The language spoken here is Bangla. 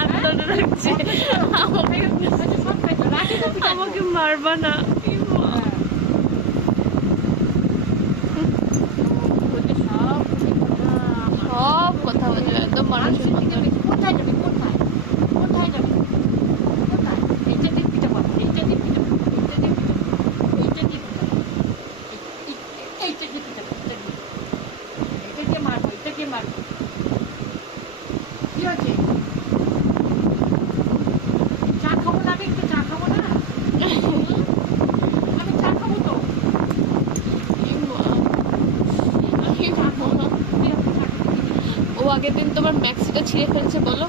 আন্দোলন রাখছে আমাকে মারবা না। সব কথা বলবে একদম মানুষের মতো। কোথায় যাবে, কোথায় কোথায় যাবে, কোথায়? এইটা দিয়ে পিঠা পাবো, এইটা দিয়ে পিঠা পাবো, এইটা দিয়ে পিঠা পাবো, এইটা দিয়ে পিঠা পাবো, এইটা দিয়ে পিঠা পাবো, এইটা দিয়ে মারবো, এইটা দিয়ে মারবো। কি হচ্ছে? চা খাবো না? আমি একটু চা খাবো না? আমি চা খাবো তো। ও আগের দিন তোমার ম্যাক্সিটা ছিঁড়ে ফেলছে বলো।